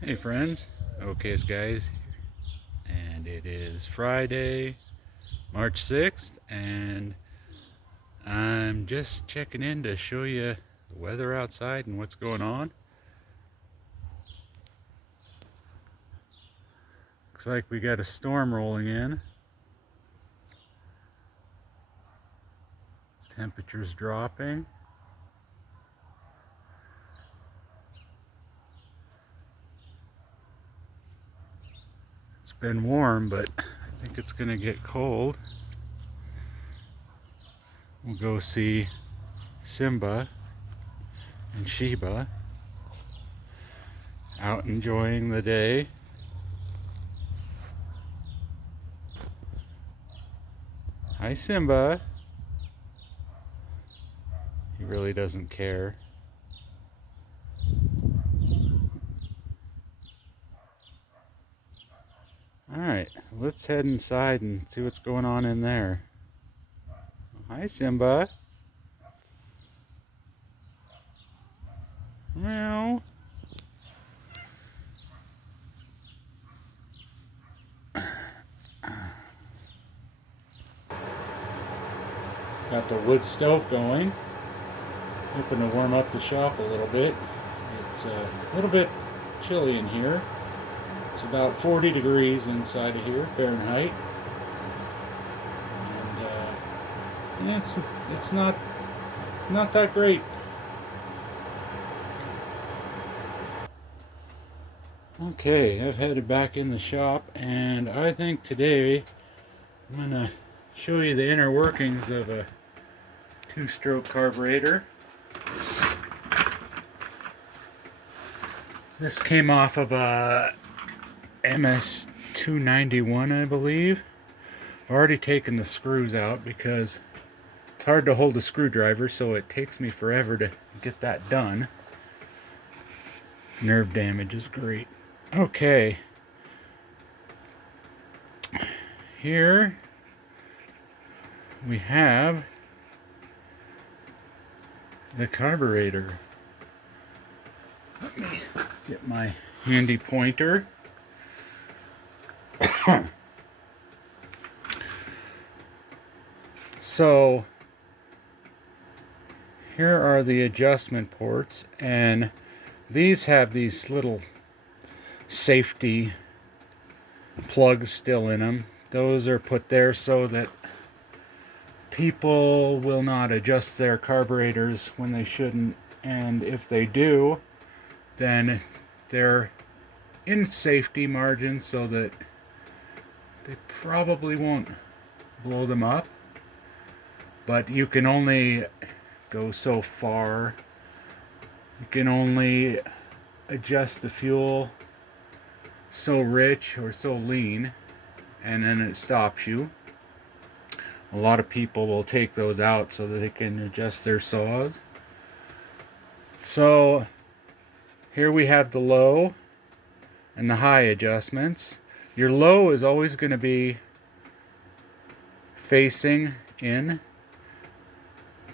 Hey friends, OK's guys, and it is Friday, March 6th, and I'm just checking in to show you the weather outside and what's going on. Looks like we got a storm rolling in. Temperature's dropping. It's been warm, but I think it's gonna get cold. We'll go see Simba and Sheba out enjoying the day. Hi Simba. He really doesn't care. Alright, let's head inside and see what's going on in there. Hi Simba. Meow. Got the wood stove going. Hoping to warm up the shop a little bit. It's a little bit chilly in here. It's about 40 degrees inside of here, Fahrenheit. And yeah, it's not that great. Okay, I've headed back in the shop, and I think today I'm gonna show you the inner workings of a two-stroke carburetor. This came off of a MS291, I believe. I've already taken the screws out because it's hard to hold a screwdriver, so it takes me forever to get that done. Nerve damage is great. Okay. Here we have the carburetor. Let me get my handy pointer. So here are the adjustment ports, and these have these little safety plugs still in them. Those are put there so that people will not adjust their carburetors when they shouldn't, and if they do, then they're in safety margins so that they probably won't blow them up. But you can only go so far. You can only adjust the fuel so rich or so lean, and then it stops you. A lot of people will take those out so that they can adjust their saws. So here we have the low and the high adjustments. Your low is always going to be facing in,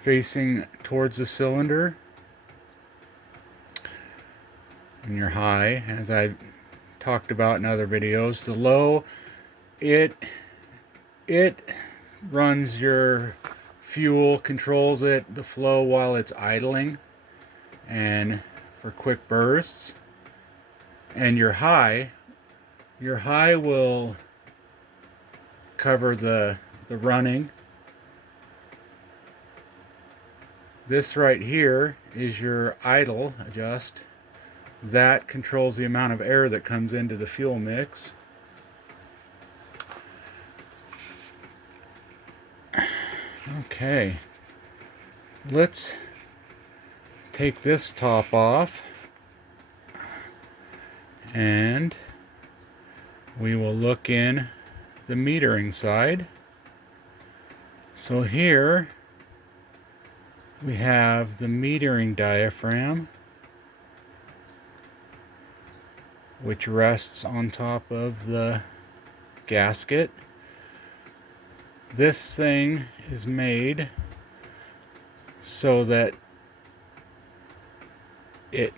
facing towards the cylinder. And your high, as I've talked about in other videos, the low, it runs your fuel, controls the flow while it's idling and for quick bursts. And your high will cover the running. This right here is your idle adjust. That controls the amount of air that comes into the fuel mix. Okay, let's take this top off, and we will look in the metering side. So here we have the metering diaphragm, which rests on top of the gasket. This thing is made so that it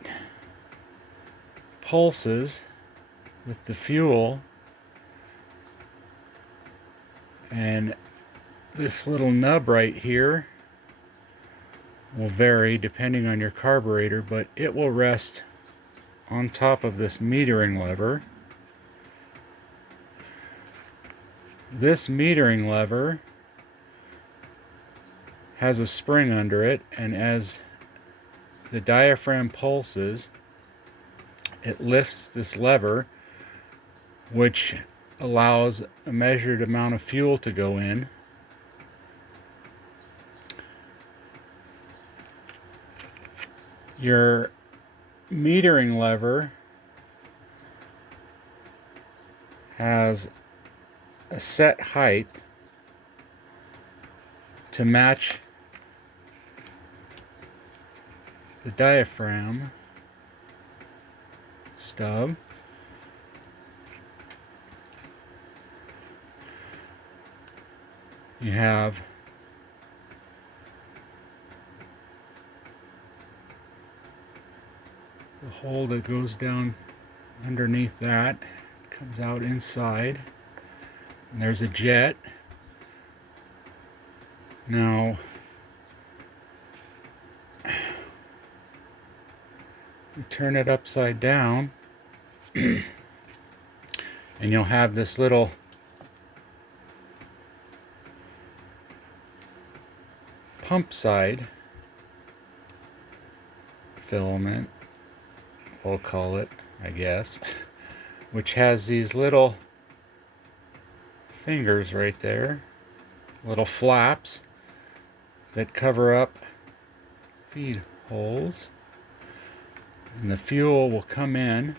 pulses with the fuel, and this little nub right here will vary depending on your carburetor, but it will rest on top of this metering lever. This metering lever has a spring under it, and as the diaphragm pulses, it lifts this lever, which allows a measured amount of fuel to go in. Your metering lever has a set height to match the diaphragm stub. You have the hole that goes down underneath that, comes out inside, and there's a jet. Now you turn it upside down and you'll have this little pump side filament, we'll call it, I guess, which has these little fingers right there, little flaps that cover up feed holes, and the fuel will come in.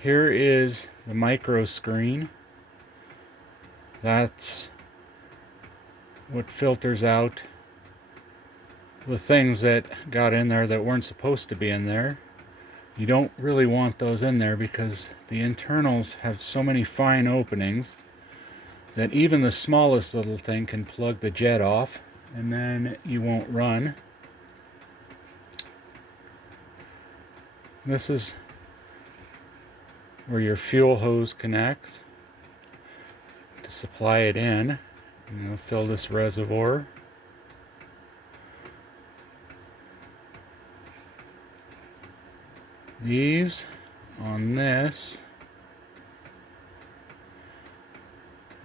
Here is the micro screen. That's what filters out the things that got in there that weren't supposed to be in there. You don't really want those in there because the internals have so many fine openings that even the smallest little thing can plug the jet off, and then you won't run. This is where your fuel hose connects to supply it in. And you'll fill this reservoir. These on this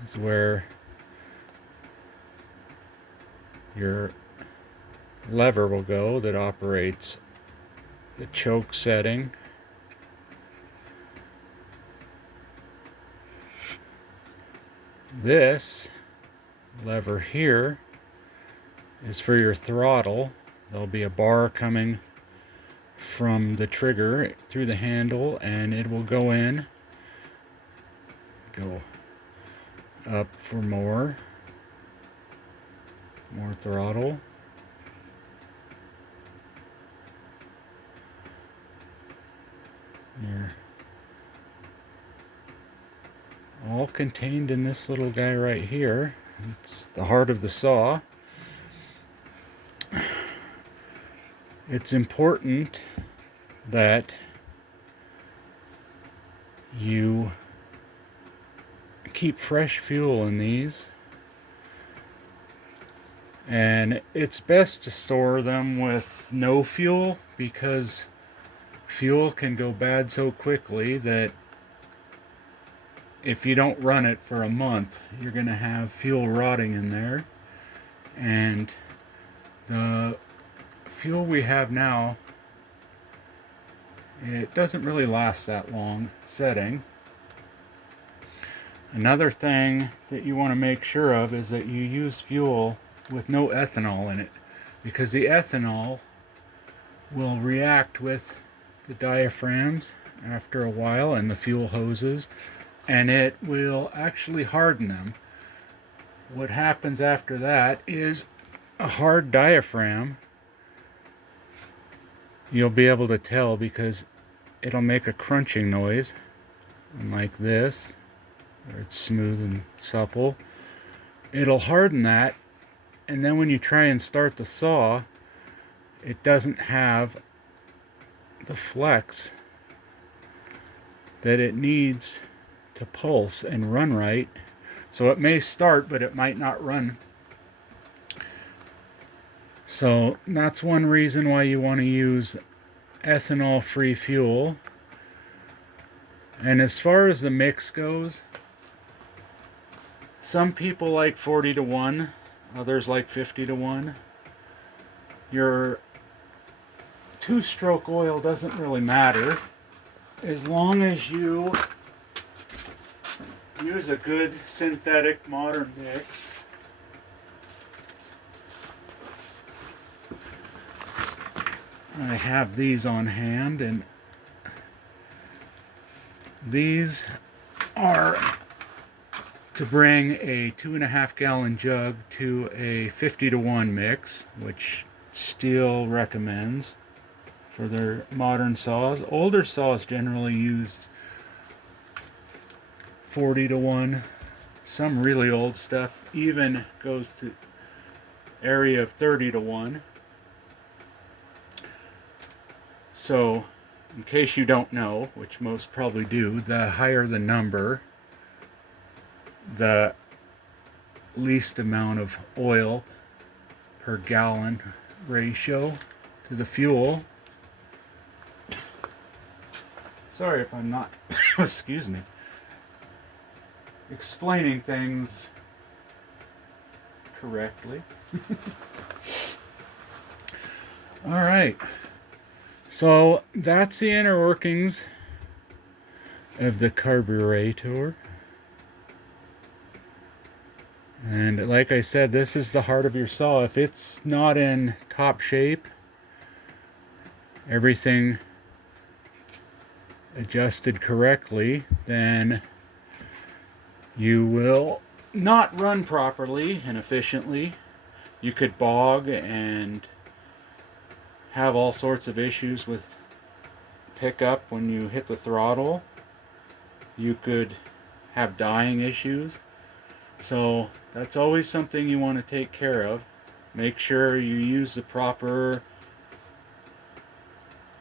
is where your lever will go that operates the choke setting. This lever here is for your throttle. There'll be a bar coming from the trigger through the handle, and it will go in, go up for more throttle. You're all contained in this little guy right here. It's the heart of the saw. It's important that you keep fresh fuel in these, and it's best to store them with no fuel because fuel can go bad so quickly that if you don't run it for a month, you're going to have fuel rotting in there. And the fuel we have now, it doesn't really last that long setting. Another thing that you want to make sure of is that you use fuel with no ethanol in it, because the ethanol will react with the diaphragms after a while and the fuel hoses, and it will actually harden them. What happens after that is a hard diaphragm. You'll be able to tell because it'll make a crunching noise, like this, where it's smooth and supple. It'll harden that, and then when you try and start the saw, it doesn't have the flex that it needs to pulse and run right. So it may start, but it might not run. So that's one reason why you want to use ethanol-free fuel. And as far as the mix goes, some people like 40-to-1, others like 50-to-1. Your two-stroke oil doesn't really matter as long as you use a good synthetic modern mix. I have these on hand, and these are to bring a 2.5 gallon jug to a 50-to-1 mix, which Steel recommends for their modern saws. Older saws generally use 40-to-1. Some really old stuff even goes to area of 30-to-1. So, in case you don't know, which most probably do, the higher the number, the least amount of oil per gallon ratio to the fuel. Sorry if I'm not, excuse me, explaining things correctly. Alright, so that's the inner workings of the carburetor. And like I said, this is the heart of your saw. If it's not in top shape, everything adjusted correctly, then you will not run properly and efficiently. You could bog and have all sorts of issues with pickup when you hit the throttle. You could have dying issues. So that's always something you want to take care of. Make sure you use the proper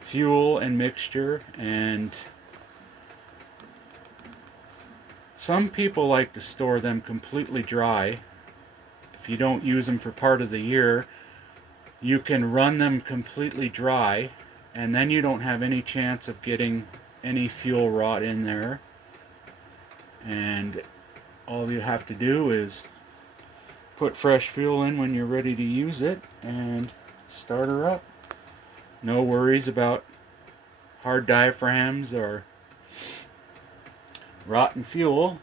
fuel and mixture. And some people like to store them completely dry. If you don't use them for part of the year, you can run them completely dry, and then you don't have any chance of getting any fuel rot in there. And all you have to do is put fresh fuel in when you're ready to use it and start her up. No worries about hard diaphragms or rotten fuel.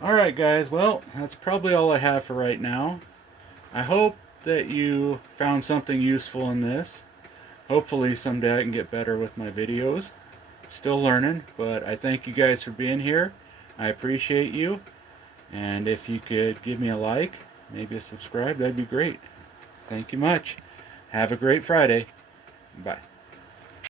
Alright guys, well, that's probably all I have for right now. I hope that you found something useful in this. Hopefully someday I can get better with my videos. Still learning, but I thank you guys for being here. I appreciate you. And if you could give me a like, maybe a subscribe, that'd be great. Thank you much. Have a great Friday. Bye.